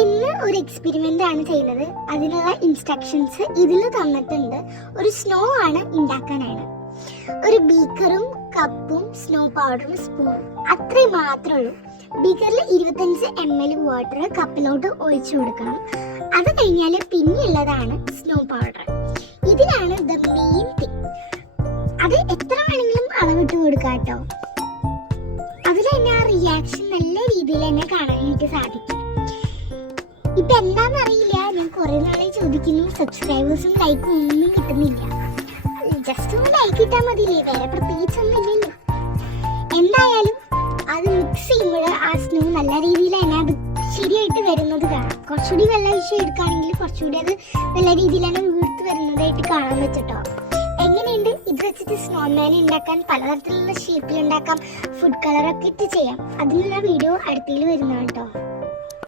ഇന്ന് ഒരു എക്സ്പെരിമെന്റ് ആണ് ചെയ്യുന്നത്. അതിനുള്ള ഇൻസ്ട്രക്ഷൻസ് ഇതിൽ തന്നിട്ടുണ്ട്. ഒരു സ്നോ ആണ് ഉണ്ടാക്കാനാണ്. ഒരു ബീക്കറും കപ്പും സ്നോ പൗഡറും സ്പൂണും അത്രയും മാത്രമേ ഉള്ളൂ. ബീക്കറിൽ 25 ml വാട്ടർ കപ്പിലോട്ട് ഒഴിച്ചു കൊടുക്കണം. അത് കഴിഞ്ഞാൽ പിന്നെയുള്ളതാണ് സ്നോ പൗഡർ. ഇതിലാണ് ദ മെയിൻ തിങ്. അത് എത്ര വേണമെങ്കിലും അളവിട്ട് കൊടുക്കാം കേട്ടോ. അതിൽ തന്നെ ആ റിയാക്ഷൻ നല്ല രീതിയിൽ തന്നെ കാണാനായിട്ട് സാധിക്കും. ഇപ്പൊ എന്താണെന്നറിയില്ല, ഞാൻ കുറെ നാളെ ചോദിക്കുന്നു, സബ്സ്ക്രൈബേഴ്സും ലൈക്കും ഒന്നും കിട്ടുന്നില്ല. ജസ്റ്റ് ഒന്ന് ലൈക്ക് ഇട്ടാൽ മതിയില്ലേ, വേറെ പ്രത്യേകിച്ചൊന്നും ഇല്ലല്ലോ. എന്തായാലും അത് മിക്സ് ചെയ്യുമ്പോൾ ആ സ്നോ നല്ല രീതിയിൽ തന്നെ അത് ശരിയായിട്ട് വരുന്നത് കാണാം. കുറച്ചുകൂടി വെള്ളം ഒഴിച്ച് എടുക്കുകയാണെങ്കിൽ കുറച്ചുകൂടി അത് നല്ല രീതിയിൽ തന്നെ വീർത്ത് വരുന്നതായിട്ട് കാണാൻ പറ്റട്ടോ. എങ്ങനെയുണ്ട്? ഇത് വെച്ചിട്ട് സ്നോമാൻ ഉണ്ടാക്കാൻ പലതരത്തിലുള്ള ഷേപ്പിൽ ഉണ്ടാക്കാം, ഫുഡ് കളറൊക്കെ ഇട്ട് ചെയ്യാം. അതിനുള്ള വീഡിയോ അടുത്തതിൽ വരുന്നതാണ് കേട്ടോ.